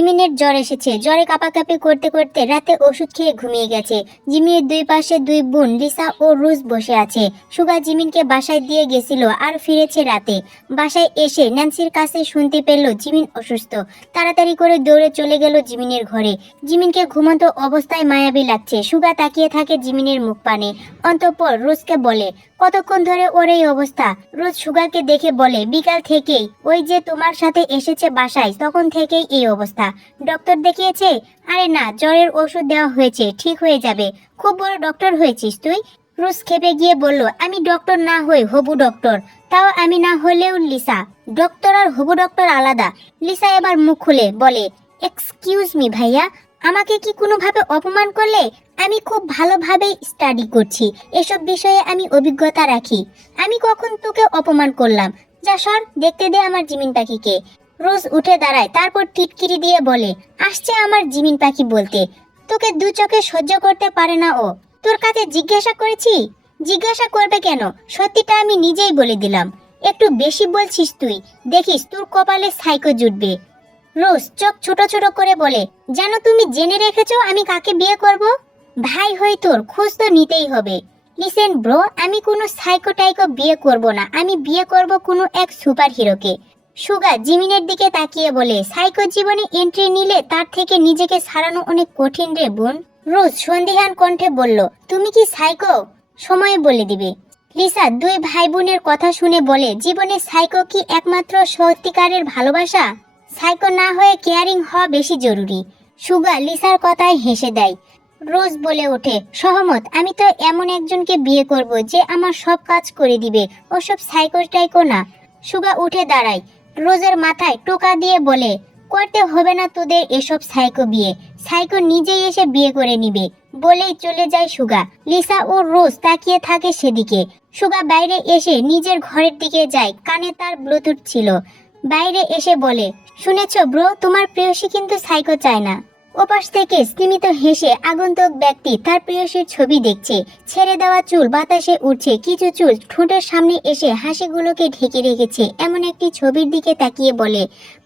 জিমিনের জ্বর এসেছে। জ্বরে কাঁপাকাঁপি করতে করতে রাতে ওষুধ খেয়ে ঘুমিয়ে গেছে। জিমিনের দুই পাশে দুই বোন লিসা ও রোজ বসে আছে। সুগা জিমিনকে বাসায় দিয়ে গেছিল আর ফিরেছে রাতে। বাসায় এসে ন্যান্সির কাছে শুনতে পেল জিমিন অসুস্থ। তাড়াতাড়ি করে দৌড়ে চলে গেল জিমিনের ঘরে। জিমিনকে ঘুমন্ত অবস্থায় মায়াবী লাগছে। সুগা তাকিয়ে থাকে জিমিনের মুখ পানে। অন্তঃপর রোজকে বলে, কতক্ষণ ধরে ওর এই অবস্থা? রোজ সুগাকে দেখে বলে, বিকাল থেকেই। ওই যে তোমার সাথে এসেছে বাসায় তখন থেকেই এই অবস্থা। ডক্টর দেখিয়েছে? আরে না, জ্বরের ওষুধ দেওয়া হয়েছে, ঠিক হয়ে যাবে। খুব বড় ডক্টর হয়েছিস তুই। রোজ খেপে গিয়ে বলল, আমি ডক্টর না হই হবু ডক্টর। তাও আমি না হলেও লিসা। ডক্টর আর হবু ডক্টর আলাদা। লিসা এবার মুখ খুলে বলে, এক্সকিউজ মি ভাইয়া, আমাকে কি কোনোভাবে অপমান করলে? আমি খুব ভালোভাবে স্টাডি করছি, এসব বিষয়ে আমি অভিজ্ঞতা রাখি। আমি কখন তোকে অপমান করলাম? যা সর, দেখতে দে আমার জিমিন পাখিকে। রোজ উঠে দাঁড়ায়, তারপর টিটকিরি দিয়ে বলে, আসছে আমার জিমিন পাখি বলতে। তোকে দু চোখে সহ্য করতে পারে না ও। তোর কাছে জিজ্ঞাসা করেছি? জিজ্ঞাসা করবে কেন? সত্যিটা আমি নিজেই বলে দিলাম। একটু বেশি বলছিস তুই, দেখিস তোর কপালে সাইকো জুটবে। রোজ চোখ ছোট ছোট করে বলে, যেন তুমি জেনে রেখেছো আমি কাকে বিয়ে করব? ভাই হই তোর, খোঁজ তো নিতেই হবে। লিসেন ব্রো, আমি কোনো সাইকো টাইকো বিয়ে করব না, আমি বিয়ে করব কোনো এক সুপার হিরোকে। সুগা জিমিনের দিকে তাকিয়ে বলে, সাইকো জীবনে এন্ট্রি নিলে তার থেকে নিজেকে ছাড়ানো অনেক কঠিন রে বোন। রোজ সন্দিহান কণ্ঠে বলল, তুমি কি সাইকো? সময় বলে দিবে। লিসা দুই ভাই বোনের কথা শুনে বলে, জীবনে সাইকো কি একমাত্র সত্যিকারের ভালোবাসা? সাইকো না হয়ে কেয়ারিং হওয়া বেশি জরুরি। সুগা লিসার কথায় হেসে দেয়। রোজ বলে ওঠে, সহমত। আমি তো এমন একজনকে বিয়ে করব যে আমার সব কাজ করে দিবে, ওসব সাইকো টাইকো না। সুগা উঠে দাঁড়ায়, রোজের মাথায় টোকা দিয়ে বলে, করতে হবে না তোদের এসব সাইকো বিয়ে, সাইকো নিজেই এসে বিয়ে করে নিবে। বলেই চলে যায় সুগা। লিসা ও রোজ তাকিয়ে থাকে সেদিকে। সুগা বাইরে এসে নিজের ঘরের দিকে যায়, কানে তার ব্লুটুথ ছিল। বাইরে এসে বলে, শুনেছো ব্রো, তোমার প্রেয়সী কিন্তু সাইকো চায় না। ওপাশ থেকে স্তিমিত হেসে আগন্তুক ব্যক্তি তার প্রেয়সীর ছবি দেখছে। ছেড়ে দেওয়া চুল বাতাসে উঠছে, কিছু চুল ঠোঁটের সামনে এসে হাসিগুলোকে ঢেকে রেখেছে। এমন একটি ছবির দিকে তাকিয়ে বলে,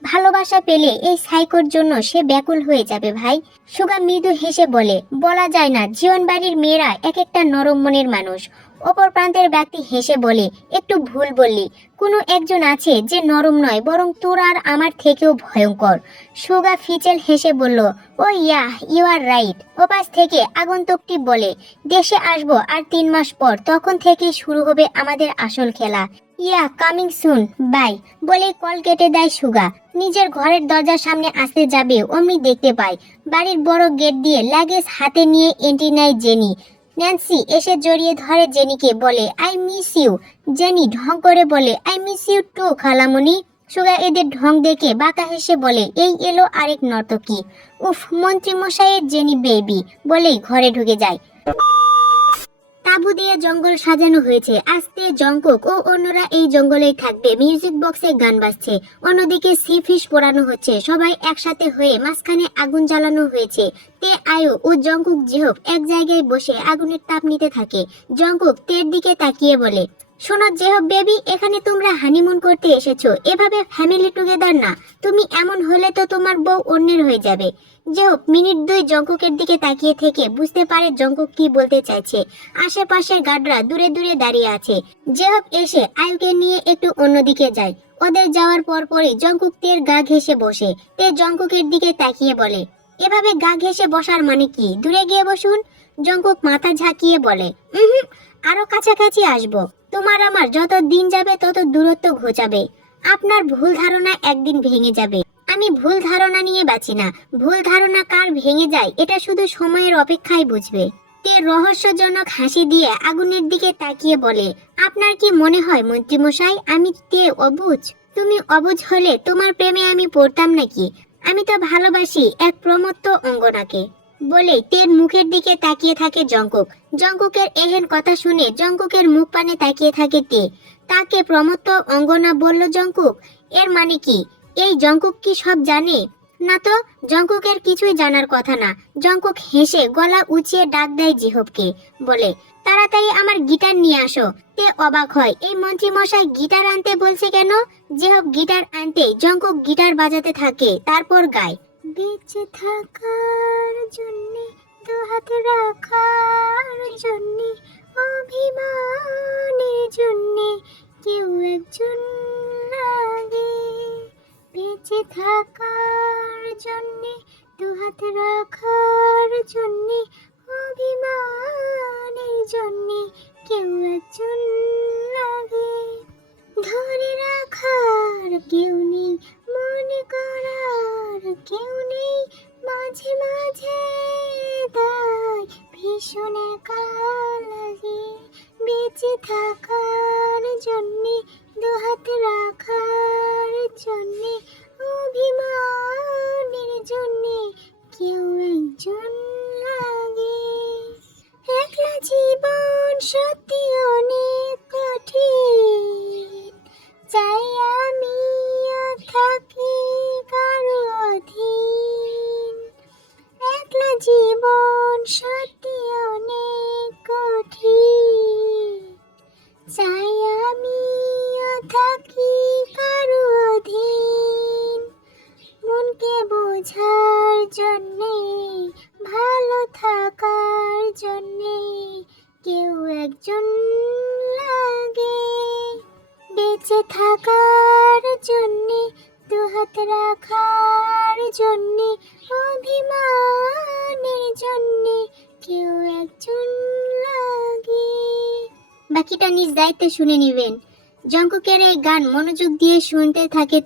ভালোবাসা পেলে এই সাইকোর জন্য সে ব্যাকুল হয়ে যাবে ভাই। সুগা মৃদু হেসে বলে, বলা যায় না, জীবনবাড়ির মেয়েরা এক একটা নরম মনের মানুষ। অপর প্রান্তের ব্যক্তি হেসে বলে, একটু ভুল বললি, কোনো একজন আছে যে নরম নয়, বরং তোর আর আমার থেকেও ভয়ঙ্কর। সুগা ফিচেল হেসে বলল, ও ইয়া, ইউ আর রাইট। ওপাশ থেকে আগন্তুকটি বলে, দেশে আসবো আর 3 মাস পর, তখন থেকেই শুরু হবে আমাদের আসল খেলা। ইয়া, কামিং সুন, বাই। বলে কল কেটে দেয় সুগা। নিজের ঘরের দরজার সামনে আসতে যাবে অমনি দেখতে পায় বাড়ির বড় গেট দিয়ে লাগেজ হাতে নিয়ে এন্ট্রি নেয় জেনি। ন্যান্সি এসে জড়িয়ে ধরে জেনিকে, বলে, আই মিস ইউ। জেনি ঢং করে বলে, আই মিস ইউ টু খালামণি। সুগা এদের ঢং দেখে বাঁকা হেসে বলে, এই এলো আরেক নর্তকী। উফ, মন্ত্রী মশাইয়ের জেনি বেবি, বলেই ঘরে ঢুকে যায়। তাঁবু দিয়ে জঙ্গল সাজানো হয়েছে। আজকে জঙ্কক ও অন্যরা এই জঙ্গলেই থাকবে। মিউজিক বক্সে গান বাজছে। অন্যদিকে সি ফিশ পোড়ানো হচ্ছে। সবাই একসাথে হয়ে মাঝখানে আগুন জ্বালানো হয়েছে। তে আয়ু ও জঙ্কুক জেহব এক জায়গায় বসে আগুনের তাপ নিতে থাকে। জঙ্কুক তের দিকে তাকিয়ে বলে, শোনো জেহব বেবি, এখানে তোমরা হানিমুন করতে এসেছো, এভাবে ফ্যামিলি টুগেদার না। তুমি এমন হলে তো তোমার বউ অন্যের হয়ে যাবে। জেহব মিনিট 2 জঙ্কুকের দিকে তাকিয়ে থেকে বুঝতে পারে জঙ্কুক কি বলতে চাইছে। আশেপাশের গার্ডরা দূরে দূরে দাঁড়িয়ে আছে। জেহব এসে আয়ুকে নিয়ে একটু অন্যদিকে যায়। ওদের যাওয়ার পরপরই জঙ্কুক তের গা ঘেঁষে বসে। তে জঙ্কুকের দিকে তাকিয়ে বলে, এভাবে গা ঘেঁষে বসার মানে কি? দূরে গিয়ে বসুন। জঙ্কুক মাথা ঝাঁকিয়ে বলে, আরো কাছাকাছি আসবো। তোমার আমার যত দিন যাবে তত দূরত্ব ঘোচাবে। আপনার ভুল ধারণা একদিন ভেঙে যাবে। আমি ভুল ধারণা নিয়ে বাঁচি না। ভুল ধারণা কার ভেঙে যায় এটা শুধু সময়ের অপেক্ষায় বুঝবে। তে রহস্যজনক হাসি দিয়ে আগুনের দিকে তাকিয়ে বলে, আপনার কি মনে হয় মন্ত্রীমশাই আমি তে অবুঝ? তুমি অবুঝ হলে তোমার প্রেমে আমি পড়তাম নাকি? আমি তো ভালোবাসি এক প্রমত্ত অঙ্গনাকে। বলে তের মুখের দিকে তাকিয়ে থাকে জঙ্কুক। জঙ্কুকের এহেন কথা শুনে জঙ্কুকের মুখ পানে তাকিয়ে থাকে তে। তাকে প্রমত্ত অঙ্গনা বলল জঙ্কুক, এর মানে কি? এই জঙ্কুক কি সব জানে? না তো, জঙ্কুকের কিছুই জানার কথা না। জঙ্কুক হেসে গলা উঁচিয়ে ডাক দেয় জিহবকে, বলে, তাড়াতাড়ি আমার গিটার নিয়ে আসো। তে অবাক হয়, এই মন্ত্রী মশাই গিটার আনতে বলছে কেন? জিহব গিটার আনতেই জঙ্কুক গিটার বাজাতে থাকে, তারপর গায়, বেঁচে থাকার জন্যে দু হাত রাখার জন্যে অভিমানের জন্যে কেউ একজন লাগে। বেঁচে থাকার জন্যে দু হাত রাখার জন্যে অভিমানের জন্যে কেউ একজন লাগে। ধরে রাখার কেউ নেই, মনে করার কেউ নেই, মাঝে মাঝে তাই ভীষণ একা লাগে। বেঁচে থাকার জন্যে দু হাত রাখার জন্যে অভিমানের জন্যে কেউ একজন লাগে। একলা জীবন সত্যি অনেক কঠিন, চাই আমি থাকি কারো অধীন। একলা জীবন সত্যি অনেক কঠিন, চাই আমি থাকি কারো অধীন। মনকে বোঝার জন্যে, ভালো থাকার জন্যে কেউ একজন লাগে। বেঁচে থাকার জন্যে দু হাত রাখার জন্যে অভিমানের জন্যে কেউ একজন লাগে। বাকিটা নিজ দায়িত্বে শুনে নেবেন। জঙ্কুকের এই গান মনোযোগ দিয়ে শুনতে থাকে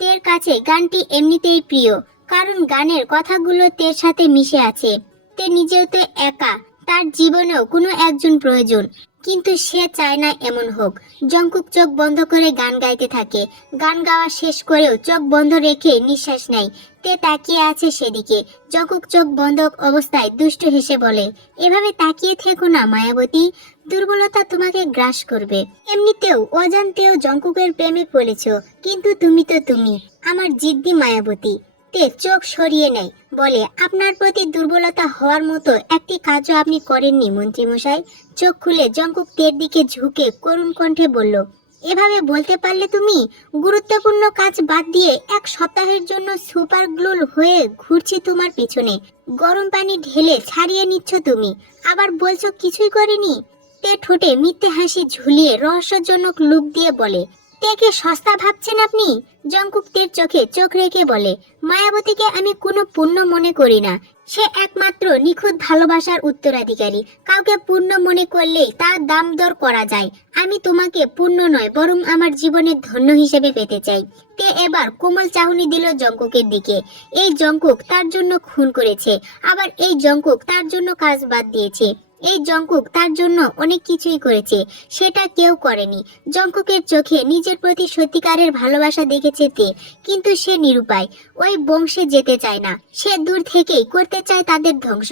তের কাছে গানটি এমনিতেই প্রিয়, কারণ গানের কথাগুলো তের সাথে মিশে আছে। তে নিজেও তো একা, তার জীবনেও কোনো একজন প্রয়োজন, কিন্তু সে চায় না এমন হোক। জঙ্কুক চোখ বন্ধ করে গান গাইতে থাকে। গান গাওয়া শেষ করেও চোখ বন্ধ রেখে নিঃশ্বাস নেয়। তে তাকিয়ে আছে সেদিকে। জঙ্কুক চোখ বন্ধ অবস্থায় দুষ্টু হেসে বলে, এভাবে তাকিয়ে থেকো না মায়াবতী, দুর্বলতা তোমাকে গ্রাস করবে। এমনিতেও অজান্তেও জঙ্কুকের প্রেমে পড়েছ, কিন্তু তুমি তো তুমি, আমার জিদ্দি মায়াবতী। তে চোখ সরিয়ে নেয়, বলে, আপনার প্রতি দুর্বলতা হওয়ার মতো একটি কাজও আপনি করেননি মন্ত্রীমশাই। চোখ খুলে জঙ্কুক তের দিকে ঝুঁকে করুণ কণ্ঠে বলল, এভাবে বলতে পারলে তুমি? গুরুত্বপূর্ণ কাজ বাদ দিয়ে এক সপ্তাহের জন্য সুপার গ্লুল হয়ে ঘুরছি তোমার পিছনে। গরম পানি ঢেলে ছাড়িয়ে নিচ্ছ তুমি, আবার বলছো কিছুই করেনি। তে ঠোঁটে মিথ্যে হাসি ঝুলিয়ে রহস্যজনক লুক দিয়ে বলে, তেকে সস্তা ভাবছেন আপনি? জঙ্কুক তের চোখে চোখ রেখে বলে, মায়াবতীকে আমি কোনো পুণ্য মনে করি না। সে একমাত্র নিখুঁত ভালোবাসার উত্তরাধিকারী। কাউকে পূর্ণ মনে করলেই তার দাম দর করা যায়। আমি তোমাকে পূর্ণ নয়, বরং আমার জীবনের ধন্য হিসেবে পেতে চাই। তে এবার কোমল চাহনি দিল জঙ্কুকের দিকে। এই জঙ্কুক তার জন্য খুন করেছে, আবার এই জঙ্কুক তার জন্য কাজ বাদ দিয়েছে। এই জঙ্কুক তার জন্য অনেক কিছুই করেছে, সেটা কেউ করেনি। জঙ্কুকের চোখে নিজের প্রতি সত্যিকারের ভালোবাসা দেখেছে তে, কিন্তু সে নিরুপায়। ওই বংশে যেতে চায় না, সে দূর থেকেই করতে চায় তাদের ধ্বংস।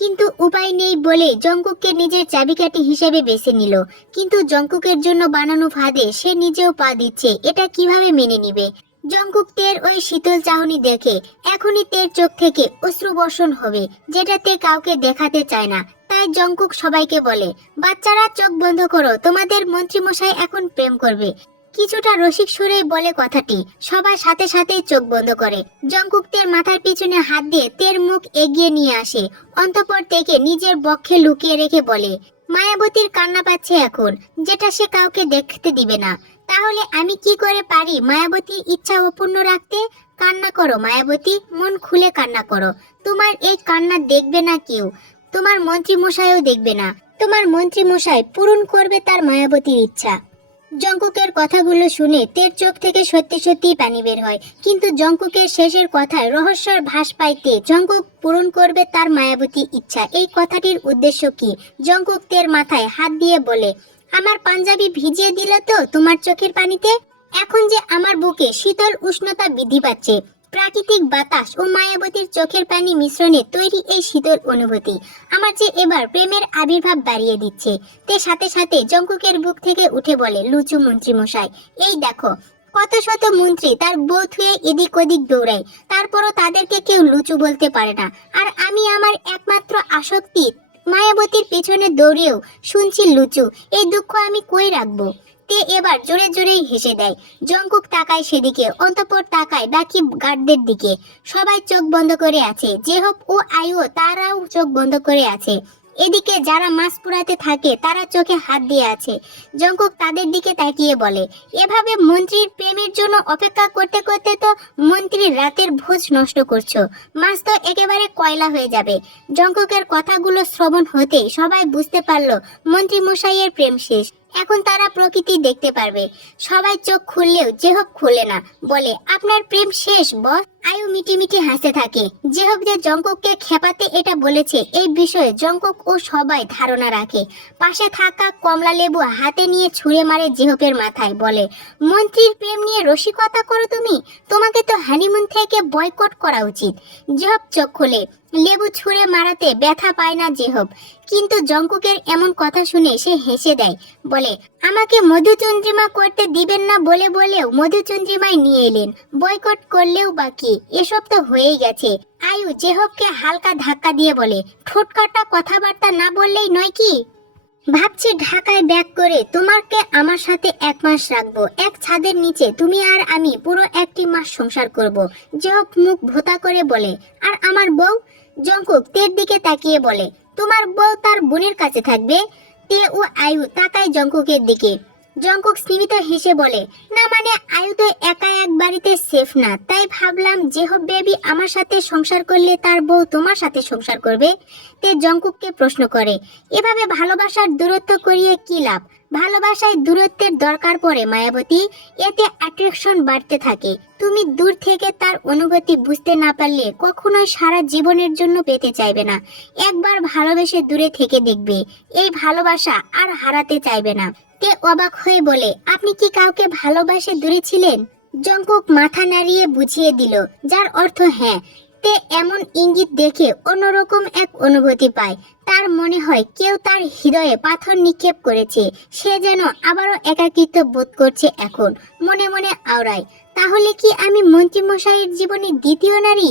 কিন্তু উপায় নেই বলে জঙ্কুককে নিজের চাবিকাঠি হিসেবে বেছে নিল। কিন্তু জঙ্কুকের জন্য বানানো ফাঁদে সে নিজেও পা দিচ্ছে, এটা কিভাবে মেনে নিবে? জঙ্কুক তের ওই শীতল চাহনি দেখে এখনই তের চোখ থেকে অশ্রু বর্ষণ হবে, যেটা তে কাউকে দেখাতে চায় না। তাই জঙ্কুক সবাইকে বলে, বাচ্চারা চোখ বন্ধ করো, তোমাদের মন্ত্রীমশাই এখন প্রেম করবে। কিছুটা রসিক সুরেই বলে কথাটি। সবার সাথে সাথেই চোখ বন্ধ করে। জঙ্কুক তের মাথার পিছনে হাত দিয়ে তের মুখ এগিয়ে নিয়ে আসে। অন্তঃপর তেকে নিজের বক্ষে লুকিয়ে রেখে বলে, মায়াবতীর কান্না পাচ্ছে এখন, যেটা সে কাউকে দেখতে দিবে না। তাহলে আমি কি করে পারি মায়াবতীর ইচ্ছা অপূর্ণ রাখতে? কান্না করো মায়াবতী, মন খুলে কান্না করো। তোমার এই কান্না দেখবে না কেউ, তোমার মন্ত্রী মশাইও দেখবে না। তোমার মন্ত্রী মশাই পূরণ করবে তার মায়াবতীর ইচ্ছা। জঙ্কুকের কথাগুলো শুনে তের চোখ থেকে সত্যি সত্যি পানি বের হয়, কিন্তু জঙ্কুকের শেষের কথায় রহস্যের ভাস পাইতে জঙ্কুক পূরণ করবে তার মায়াবতীর ইচ্ছা, এই কথাটির উদ্দেশ্য কি? জঙ্কুক তের মাথায় হাত দিয়ে বলে, আমার পাঞ্জাবি ভিজিয়ে দিলে তো তোমার চোখের পানিতে? এখন যে আমার বুকে শীতল উষ্ণতা বৃদ্ধি পাচ্ছে, প্রাকৃতিক বাতাস ও মায়াবতীর চোখের পানি মিশ্রণে তৈরি এই শীতল অনুভূতি আমার যে এবার প্রেমের আবির্ভাব বাড়িয়ে দিচ্ছে। তে সাথে সাথে জঙ্কুকের বুক থেকে উঠে বলে, লুচু মন্ত্রী মশাই, এই দেখো কত শত মন্ত্রী তার বউ থুয়ে এদিক ওদিক দৌড়ায়, তারপরও তাদেরকে কেউ লুচু বলতে পারে না। আর আমি আমার একমাত্র আসক্তি মায়াবতীর পেছনে দৌড়িয়েও শুনছি লুচু। এই দুঃখ আমি কই রাখবো? তে এবার জোরে জোরেই হেসে দেয়। জঙ্কুক তাকায় সেদিকে, অন্তঃপর তাকায় বাকি গার্ডদের দিকে। সবাই চোখ বন্ধ করে আছে, জেহব ও আয়ু তারাও চোখ বন্ধ করে আছে। এদিকে যারা মাছ পোড়াতে থাকে তারা চোখে হাত দিয়ে আছে। জঙ্কুক তাদের দিকে তাকিয়ে বলে, এভাবে মন্ত্রীর প্রেমের জন্য অপেক্ষা করতে করতে তো মন্ত্রীর রাতের ভোজ নষ্ট করছো। মাছ তো একেবারে কয়লা হয়ে যাবে। জঙ্কুকের কথাগুলো শ্রবণ হতেই সবাই বুঝতে পারলো মন্ত্রী মশাইয়ের প্রেম শেষ। এখন তারা প্রকৃতি দেখতে পারবে। সবাই চোখ খুললেও জেহব খুলে না, বলে, আপনার প্রেম শেষ বস। আয়ু মিটি মিটি হাসতে থাকে। জেহব যে জঙ্কুককে খেপাতে এটা বলেছে এই বিষয়ে জঙ্কুক ও সবাই ধারণা রাখে। পাশে থাকা কমলা লেবু হাতে নিয়ে ছুঁড়ে মারে জেহবের মাথায়, বলে, মন্ত্রীর প্রেম নিয়ে রসিকতা করো তুমি? তোমাকে তো হানিমুন থেকে বয়কট করা উচিত। জেহব চোখ খুলে। লেবু ছুঁড়ে মারাতে ব্যথা পায় না জেহব, কিন্তু জঙ্কুকের এমন কথা শুনে সে হেসে দেয়, বলে, আমাকে মধুচন্দ্রিমা করতে দিবেন না বলে বলেও মধুচন্দ্রিমায় নিয়ে এলেন। বয়কট করলেও বাকি, এসব তো হয়েই গেছে। আয়ু জেহবকে হালকা ধাক্কা দিয়ে বলে, ঠোঁটকাটা কথাবার্তা না বললেই নয় কি? ভাবছি ঢাকায় ব্যাক করে তোমাকে আমার সাথে 1 মাস রাখবো। এক ছাদের নিচে তুমি আর আমি পুরো 1 মাস সংসার করব। জেহব মুখ ভোতা করে বলে, আর আমার বউ? জঙ্কুক তের দিকে তাকিয়ে বলে, তোমার বউ তার বোনের কাছে থাকবে। তে ও আয়ু তাকায় জঙ্কুকের দিকে। জঙ্কুক স্মিত হেসে বলে, না মানে আয়ু তো একা এক বাড়িতে সেফ না, তাই ভাবলাম জেহব বেবি আমার সাথে সংসার করলে তার বউ তোমার সাথে সংসার করবে। তে জঙ্কুককে প্রশ্ন করে, এভাবে ভালোবাসার দূরত্ব করিয়ে কি লাভ? ভালোবাসায় দূরত্বের দরকার পড়ে মায়াবতী, এতে অ্যাট্রাকশন বাড়তে থাকে। তুমি দূর থেকে তার অনুভূতি বুঝতে না পারলে কখনোই সারা জীবনের জন্য পেতে চাইবে না। একবার ভালোবেসে দূরে থেকে দেখবে, এই ভালোবাসা আর হারাতে চাইবে না। তে অবাক হয়ে বলে, আপনি কি কাউকে ভালোবাসে দূরে ছিলেন? জঙ্কুক মাথা নাড়িয়ে বুঝিয়ে দিল, যার অর্থ হ্যাঁ। তে এমন ইঙ্গিত দেখে অন্যরকম এক অনুভূতি পায়। তার মনে হয় কেউ তার হৃদয়ে পাথর নিক্ষেপ করেছে। সে যেন আবারও একাকিত্ব বোধ করছে এখন। মনে মনে আওড়ায়, তাহলে কি আমি মন্ত্রীমশাইয়ের জীবনে দ্বিতীয় নারী?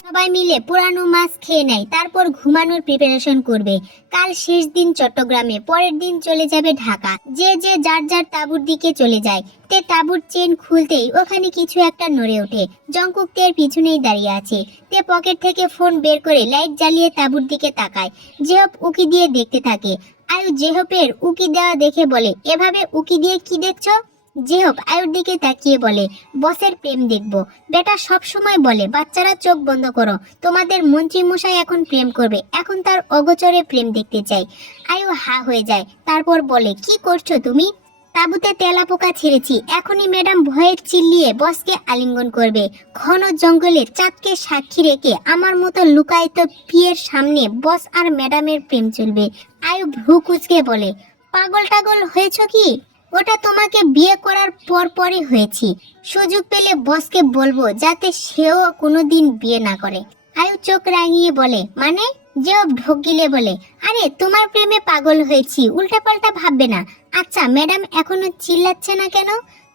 সবাই মিলে পুরানো মাছ খেয়ে নেয়, তারপর ঘুমানোর প্রিপারেশন করবে। কাল শেষ দিন চট্টগ্রামে, পরের দিন চলে যাবে ঢাকা। যে যে যার যার তাঁবুর দিকে চলে যায়। তে তাঁবুর চেন খুলতেই ওখানে কিছু একটা নড়ে ওঠে। জঙ্কুক তের পিছনেই দাঁড়িয়ে আছে। তে পকেট থেকে ফোন বের করে লাইট জ্বালিয়ে তাঁবুর দিকে তাকায়। জেহব উকি দিয়ে দেখতে থাকে। আয়ু জেহবের উকি দেওয়া দেখে বলে, এভাবে উকি দিয়ে কি দেখছো? জেহব আয়ুর দিকে তাকিয়ে বলে, বসের প্রেম দেখবো। বেটা সব সময় বলে, বাচ্চারা চোখ বন্ধ করো, তোমাদের মন্ত্রী মশাই এখন প্রেম করবে, এখন তার অগোচরে প্রেম দেখতে চাই। আয়ু হা হয়ে যায়, তারপর বলে, কি করছো তুমি? তাঁবুতে তেলাপোকা ছেড়েছি, এখনই ম্যাডাম ভয়ে চিল্লিয়ে বসকে আলিঙ্গন করবে। ঘন জঙ্গলে চাঁদকে সাক্ষী রেখে আমার মতো লুকায়িত বিয়ের সামনে বস আর ম্যাডামের প্রেম চলবে। আয়ু ভ্রু কুঁচকে বলে, পাগল টাগল হয়েছ কি? ওটা তোমাকে বিয়ে করার পর পরই হয়েছি। সুযোগ পেলে বসকে বলবো যাতে সেও কোনোদিন বিয়ে না করে। আয়ু চোখ রাঙিয়ে বলে, মানে? জেহব ঢোক গিলে বলে, আরে তোমার প্রেমে পাগল হয়েছি, উল্টাপাল্টা ভাববে না। আচ্ছা ম্যাডাম এখনো চিল্লাচ্ছে না কেন?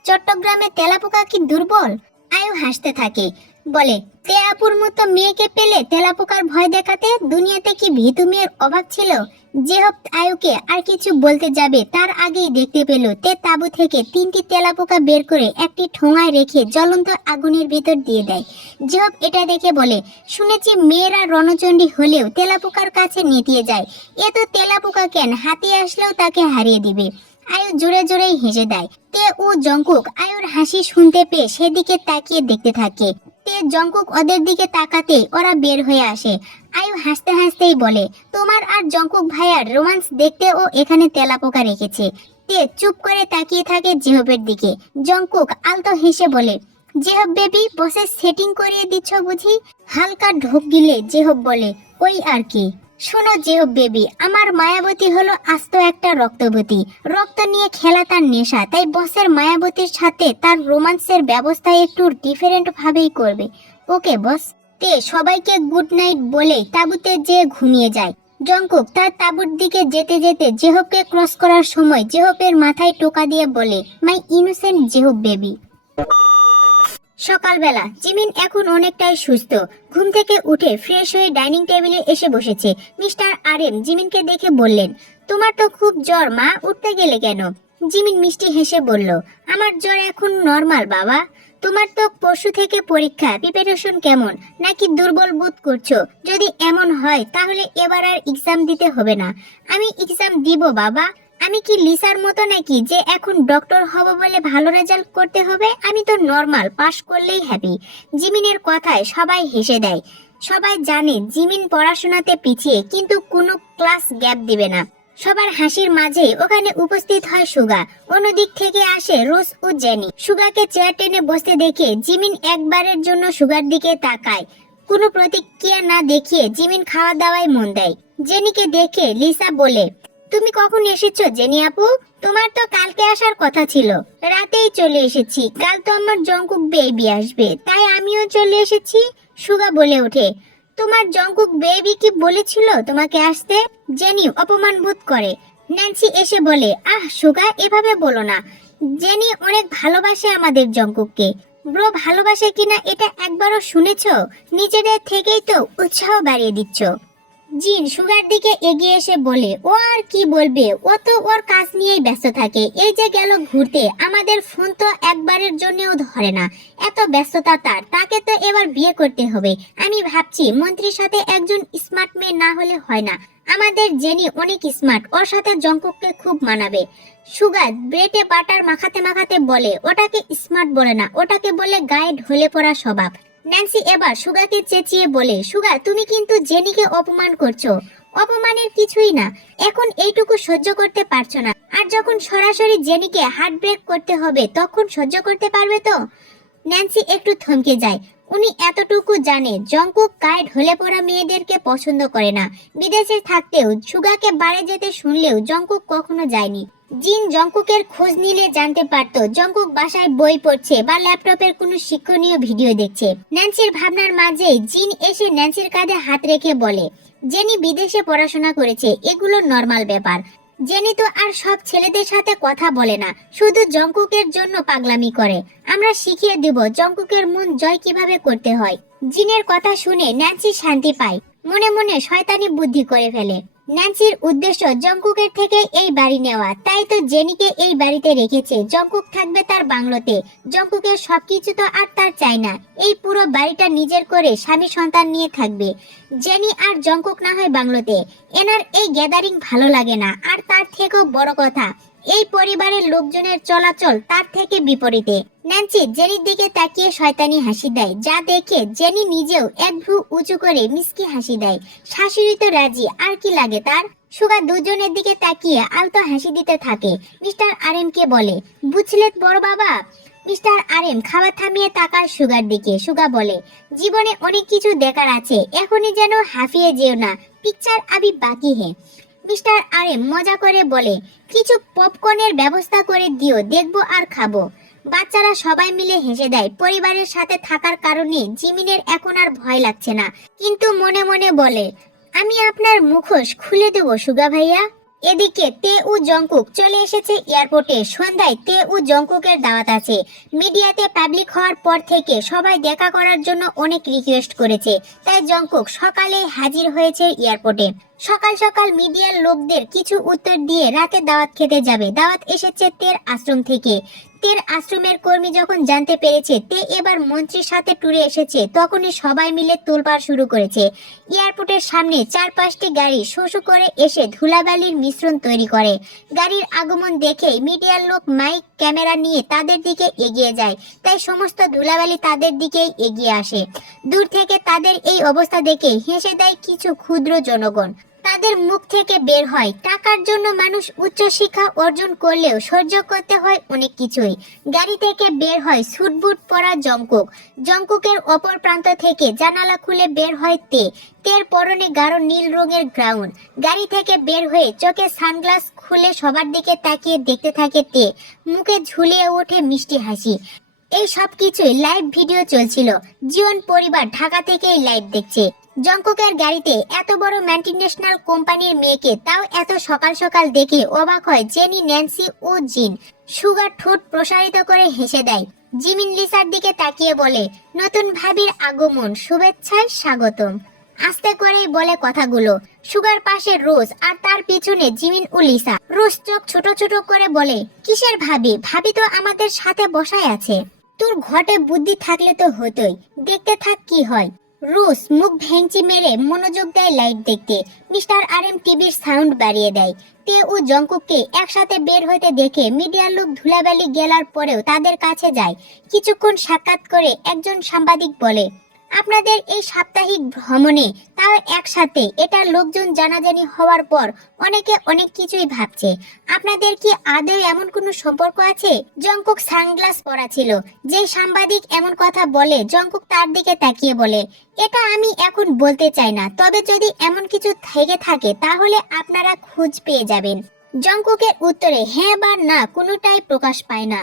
চট্টগ্রামে তেলাপোকা কি দুর্বল? আয়ু হাসতে থাকে, বলে, তে আপুর মতো মেয়েকে পেলে তেলাপোকার ভয় দেখাতে দুনিয়াতে কি ভীতু মেয়ের অভাব ছিল? জেহব আয়ুকে আর কিছু বলতে যাবে তার আগেই দেখতে পেল তে তাঁবু থেকে 3টি তেলাপোকা বের করে একটি ঠোঙায় রেখে জ্বলন্ত আগুনের ভিতর দিয়ে দেয়। জেহব এটা দেখে বলে, শুনেছি মেয়েরা রণচণ্ডী হলেও তেলাপোকার কাছে নেতিয়ে যায়। এ তো তেলাপোকা কেন, হাতি আসলেও তাকে হারিয়ে দিবে। আয়ু জোরে জোরেই হেসে দেয়। তে ও জঙ্কুক আয়ুর হাসি শুনতে পেয়ে সেদিকে তাকিয়ে দেখতে থাকে। তে জঙ্কুক ওদের দিকে তাকাতে ওরা বের হয়ে আসে। আয়ু হাসতে হাসতেই বলে, তোমার আর জঙ্কুক ভাইয়ার রোমান্স দেখতে ও এখানে তেলাপোকা রেখেছে। তে চুপ করে তাকিয়ে থাকে জেহবের দিকে। জঙ্কুক আলতো হেসে বলে, জেহব বেবি বসে সেটিং করিয়ে দিচ্ছ বুঝি? হালকা ঢোক গিলে জেহব বলে, ওই আর কি। শোনো জেহব বেবি, আমার মায়াবতী হলো আস্ত একটা রক্তবতী। রক্ত নিয়ে খেলা তার নেশা, তাই বসের মায়াবতীর সাথে তার রোমান্সের ব্যবস্থা একটু ডিফারেন্ট ভাবেই করবে। ওকে বস। তে সবাইকে গুড নাইট বলে তাঁবুতে যেয়ে ঘুমিয়ে যায়। জঙ্কুক তার তাঁবুর দিকে যেতে যেতে জেহবকে ক্রস করার সময় জেহবের মাথায় টোকা দিয়ে বলে, মাই ইনোসেন্ট জেহব বেবি। সকালবেলা জিমিন এখন অনেকটাই সুস্থ। ঘুম থেকে উঠে ফ্রেশ হয়ে ডাইনিং টেবিলে এসে বসেছে। মিস্টার আরএম জিমিনকে দেখে বললেন, তোমার তো খুব জ্বর মা, উঠতে গেলে কেন? জিমিন মিষ্টি হেসে বলল, আমার জ্বর এখন নর্মাল বাবা। তোমার তো পরশু থেকে পরীক্ষা, প্রিপারেশন কেমন? নাকি দুর্বল বোধ করছো? যদি এমন হয় তাহলে এবার আর এক্সাম দিতে হবে না। আমি এক্সাম দিব বাবা। আমি কি লিসার মতো নাকি যে এখন ডক্টর হব বলে ভালো রেজাল্ট করতে হবে? আমি তো নর্মাল, পাশ করলেই হ্যাপি। জিমিনের কথায় সবাই হেসে দেয়। সবাই জানে জিমিন পড়াশোনাতে পিছিয়ে, কিন্তু কোনো ক্লাস গ্যাপ দিবে না। সবার হাসির মাঝে ওখানে উপস্থিত হয় সুগা। অন্যদিক থেকে আসে রোজ ও জেনি। সুগাকে চেয়ার টেনে বসতে দেখে জিমিন একবারের জন্য সুগার দিকে তাকায়। কোনো প্রতিক্রিয়া না দেখিয়ে জিমিন খাওয়া দাওয়ায় মন দেয়। জেনিকে দেখে লিসা বলে, তুমি কখন এসেছো জেনি আপু? তোমার তো কালকে আসার কথা ছিল। রাতেই চলে এসেছি, কাল তো আমার জঙ্কুক বেবি আসবে, তাই আমিও চলে এসেছি। সুগা বলে ওঠে, তোমার জঙ্কুক বেবি কি বলেছিল তোমাকে আসতে? জেনি অপমান বোধ করে। ন্যান্সি এসে বলে, আহ সুগা, এভাবে বলো না। জেনি অনেক ভালোবাসে আমাদের জঙ্কুককে। ব্রো ভালোবাসে কিনা এটা একবারও শুনেছো? নিজেদের থেকেই তো উৎসাহ বাড়িয়ে দিচ্ছ। জিন সুগার দিকে এগিয়ে এসে বলে, ও আর কি বলবে, ও তো ওর কাজ নিয়েই ব্যস্ত থাকে। এই যে গেল ঘুরতে, আমাদের ফোন তো একবারের জন্যও ধরে না। এত ব্যস্ততা তার, তাকে তো এবার বিয়ে করতে হবে। আমি ভাবছি মন্ত্রীর সাথে একজন স্মার্ট মেয়ে না হলে হয় না। আমাদের জেনি অনেক স্মার্ট, ওর সাথে জঙ্কুককে খুব মানাবে। সুগার ব্রেডে বাটার মাখাতে মাখাতে বলে, ওটাকে স্মার্ট বলে না, ওটাকে বলে গায়ে ঢলে পড়া স্বভাব। ন্যান্সি এবার সুগাকে চেঁচিয়ে বলে, সুগা তুমি কিন্তু জেনিকে অপমান করছো। অপমানের কিছুই না, এখন এইটুকু সহ্য করতে পারছো না, আর যখন সরাসরি জেনিকে হার্ট ব্রেক করতে হবে তখন সহ্য করতে পারবে তো? ন্যান্সি একটু থমকে যায়। উনি এতটুকু জানে জঙ্কুক গায়ে ঢলে পড়া মেয়েদেরকে পছন্দ করে না। বিদেশে থাকতেও সুগাকে বাড়ি যেতে শুনলেও জঙ্কুক কখনো যায়নি। জিন জঙ্কুকের খোঁজ নিলে জানতে পারতো জঙ্কুক বাসায় বই পড়ছে বা ল্যাপটপের কোনো শিক্ষণীয় ভিডিও দেখছে। ন্যান্সির ভাবনার মাঝেই জিন এসে ন্যান্সির কাঁধে হাত রেখে বলে, জেনি বিদেশে পড়াশোনা করেছে, এগুলো নর্মাল ব্যাপার। জেনি তো আর সব ছেলেদের সাথে কথা বলে না, শুধু জঙ্কুকের জন্য পাগলামি করে। আমরা শিখিয়ে দেব জঙ্কুকের মন জয় কিভাবে করতে হয়। জিনের কথা শুনে ন্যান্সি শান্তি পায়, মনে মনে শয়তানি বুদ্ধি করে ফেলে। ন্যান্সির উদ্দেশ্য জঙ্কুকের থেকে এই বাড়ি নেওয়া, তাই তো জেনিকে এই বাড়িতে রেখেছে। জঙ্কুক থাকবে তার বাংলোতে। জঙ্কুকের সবকিছু তো আর তার চাই না, এই পুরো বাড়িটা নিজের করে স্বামী সন্তান নিয়ে থাকবে। জেনি আর জঙ্কুক না হয় বাংলোতে। এনার এই গ্যাদারিং ভালো লাগে না, আর তার থেকেও বড় কথা, এই পরিবারের লোকজনের চলাচল তার থেকে বিপরীতে। ন্যান্সি জেনির দিকে তাকিয়ে শয়তানি হাসি দেয়, যা দেখে জেনি নিজেও এক ভ্রু উঁচু করে মিষ্টি হাসি দেয়। শাশুড়ি তো রাজি, আর কি লাগে তার। সুগা দুজনের দিকে তাকিয়ে আলতো হাসি দিতে থাকে। মিস্টার আরএমকে বলে, বুঝলে বড় বাবা? মিস্টার আরএম খাবার থামিয়ে তাকায় সুগার দিকে। সুগা বলে, জীবনে অনেক কিছু দেখার আছে, এখনই যেন হাঁফিয়ে যেও না, পিকচার আবি বাকি হে। মিস্টার আরএম মজা করে বলে, কিছু পপকর্নের ব্যবস্থা করে দিও, দেখবো আর খাবো। বাচ্চারা সবাই মিলে হেসে দেয়। পরিবারের সাথে থাকার কারণে জিমিনের এখন আর ভয় লাগছে না, কিন্তু মনে মনে বলে, আমি আপনার মুখোশ খুলে দেবো সুগা ভাইয়া। এদিকে তে উ জঙ্কুক চলে এসেছে এয়ারপোর্টে। সন্ধ্যায় তে উ জঙ্কুকের দাওয়াত আছে। মিডিয়াতে পাবলিক হওয়ার পর থেকে সবাই দেখা করার জন্য অনেক রিকোয়েস্ট করেছে, তাই জঙ্কুক সকালে হাজির হয়েছে এয়ারপোর্টে। সকাল সকাল মিডিয়ার লোকদের কিছু উত্তর দিয়ে রাতে দাওয়াত খেতে যাবে। দাওয়াত এসেছে তের আশ্রম থেকে। তের আশ্রমের কর্মী যখন জানতে পেরেছে তে এবার মন্ত্রীর সাথে ট্যুরে এসেছে, তখনই সবাই মিলে তোলপাড় শুরু করেছে। এয়ারপোর্টের সামনে 4-5টি গাড়ি শোষু করে এসে ধুলাবালির মিশ্রণ তৈরি করে। গাড়ির আগমন দেখে মিডিয়ার লোক মাইক ক্যামেরা নিয়ে তাদের দিকে এগিয়ে যায়, তাই সমস্ত ধুলাবালি তাদের দিকেই এগিয়ে আসে। দূর থেকে তাদের এই অবস্থা দেখে হেসে দেয় কিছু ক্ষুদ্র জনগণ। তাদের মুখ থেকে বের হয়, টাকার জন্য মানুষ উচ্চশিক্ষা অর্জন করলেও সহ্য করতে হয় অনেক কিছুই। গাড়ি থেকে বের হয় স্যুটবুট পরা জঙ্কুক। জঙ্কুকের অপর প্রান্ত থেকে জানালা খুলে বের হয় তের পরনে গাঢ় নীল রঙের গ্রাউন্ড। গাড়ি থেকে বের হয়ে চোখে সানগ্লাস খুলে সবার দিকে তাকিয়ে দেখতে থাকে তে। মুখে ঝুলিয়ে ওঠে মিষ্টি হাসি। এই সব কিছুই লাইভ ভিডিও চলছিল। জীবন পরিবার ঢাকা থেকেই লাইভ দেখছে। জঙ্কুকের গাড়িতে এত বড় মাল্টিন্যাশনাল কোম্পানির মেয়েকে তাও এত সকাল সকাল দেখে অবাক হয় জেনি, ন্যান্সি ও জিন। সুগার ঠোঁট প্রসারিত করে হেসে দেয়। জিমিন লিসার দিকে তাকিয়ে বলে, নতুন ভাবির আগমন, শুভেচ্ছায় স্বাগতম। আস্তে করেই বলে কথাগুলো। সুগার পাশে রোজ আর তার পিছনে জিমিন ও লিসা। রোজ চোখ ছোট ছোট করে বলে, কিসের ভাবি? ভাবি তো আমাদের সাথে বসায় আছে। তোর ঘটে বুদ্ধি থাকলে তো হতোই, দেখতে থাক কি হয়। রোজ মুখ ভেঙচি মেরে মনোযোগ দেয় লাইট দেখতে। মিস্টার আর এম টিভির সাউন্ড বাড়িয়ে দেয়। তে ও জঙ্কুককে একসাথে বের হতে দেখে মিডিয়ার লোক ধুলাবালি গেলার পরেও তাদের কাছে যায়। কিছুক্ষণ সাক্ষাৎ করে একজন সাংবাদিক বলে, আপনাদের এই সাপ্তাহিক ভ্রমণে তাও একসাথে, এটা লোকজন জানাজানি হওয়ার পর অনেকে অনেক কিছুই ভাবছে। আপনাদের কি আদৌ এমন কোনো সম্পর্ক আছে? জঙ্কুক সানগ্লাস পরা ছিল। যে সাংবাদিক এমন কথা বলে জঙ্কুক তার দিকে তাকিয়ে বলে, এটা আমি এখন বলতে চাই না, তবে যদি এমন কিছু থেকে থাকে তাহলে আপনারা খোঁজ পেয়ে যাবেন। জঙ্কুকের উত্তরে হ্যাঁ বা না কোনোটাই প্রকাশ পায় না।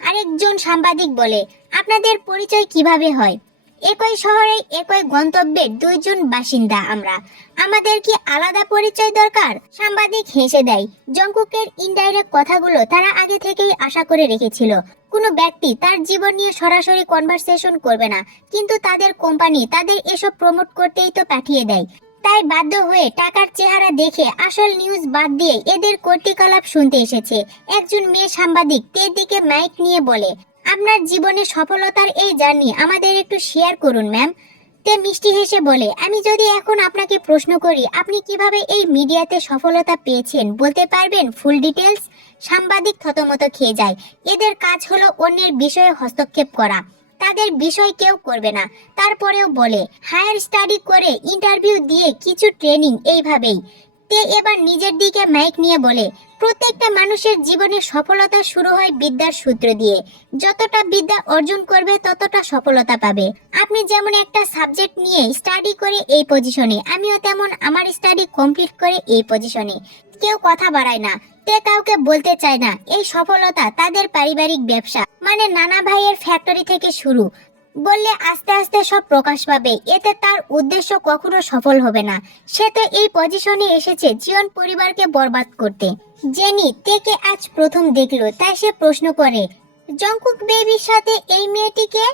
আরেকজন সাংবাদিক বলে, আপনাদের পরিচয় কিভাবে হয়? একই শহরে একই গন্তব্যের দুইজন বাসিন্দা আমরা, আমাদের কি আলাদা পরিচয় দরকার? সাংবাদিক হেসে দেয়। জঙ্কুকের ইনডাইরেক্ট কথাগুলো তারা আগে থেকেই আশা করে রেখেছিল। কোনো ব্যক্তি তার জীবন নিয়ে সরাসরি কনভারসেশন করবে না, কিন্তু তাদের কোম্পানি তাদের এসব প্রমোট করতেই তো পাঠিয়ে দেয়। তাই বাধ্য হয়ে টাকার চেহারা দেখে আসল নিউজ বাদ দিয়ে এদের কর্তৃকলাপ শুনতে এসেছে। একজন মেয়ে সাংবাদিক তের দিকে মাইক নিয়ে বলে, আপনার জীবনের সফলতার এই জার্নি আমাদের একটু শেয়ার করুন ম্যাম। তে মিষ্টি হেসে বলে, আমি যদি এখন আপনাকে প্রশ্ন করি আপনি কিভাবে এই মিডিয়াতে সফলতা পেয়েছেন, বলতে পারবেন ফুল ডিটেলস? সাংবাদিক থতমত খেয়ে যায়। এদের কাজ হলো অন্যের বিষয়ে হস্তক্ষেপ করা, তাদের বিষয় কেউ করবে না। তারপরেও বলে, হায়ার স্টাডি করে ইন্টারভিউ দিয়ে কিছু ট্রেনিং, এইভাবেই। তে এবার নিজের দিকে মাইক নিয়ে বলে, প্রত্যেকটা মানুষের জীবনে সফলতা শুরু হয় বিদ্যার সূত্র দিয়ে। যতটা বিদ্যা অর্জন করবে ততটা সফলতা পাবে। আপনি যেমন একটা সাবজেক্ট নিয়ে স্টাডি করে এই পজিশনে, আমিও তেমন আমার স্টাডি কমপ্লিট করে এই পজিশনে। কেউ কথা বাড়ায় না, তে কাউকে বলতে চায় না এই সফলতা তাদের পারিবারিক ব্যবসা, মানে নানা ভাইয়ের ফ্যাক্টরি থেকে শুরু। বললে আস্তে আস্তে সব প্রকাশ পাবে, এতে তার উদ্দেশ্য কখনো সফল হবে না। সে তো এই পজিশনে এসেছে জীবন পরিবারকে বরবাদ করতে। জেনি তেকে আজ প্রথম দেখলো, তাই সে প্রশ্ন করে, জঙ্কুক বেবির সাথে এই মেয়েটিকে?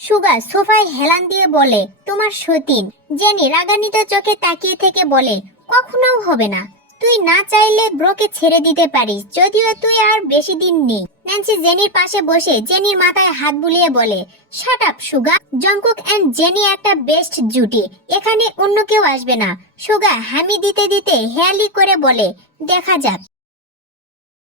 সুগা সোফায় হেলান দিয়ে বলে, তোমার সতীন। জেনি রাগান্বিত চোখে তাকিয়ে থেকে বলে, কখনোও হবে না। তুই না চাইলে ব্রোকে ছেড়ে দিতে পারিস, যদিও তুই আর বেশি দিন নেই। ন্যান্সি জেনির পাশে বসে জেনির মাথায় হাত বুলিয়ে বলে, shut up Suga, Jungkook and Jennie একটা বেস্ট জুটি, এখানে অন্য কেউ আসবে না। সুগা হামি দিতে দিতে হেয়ালি করে বলে, দেখা যাক।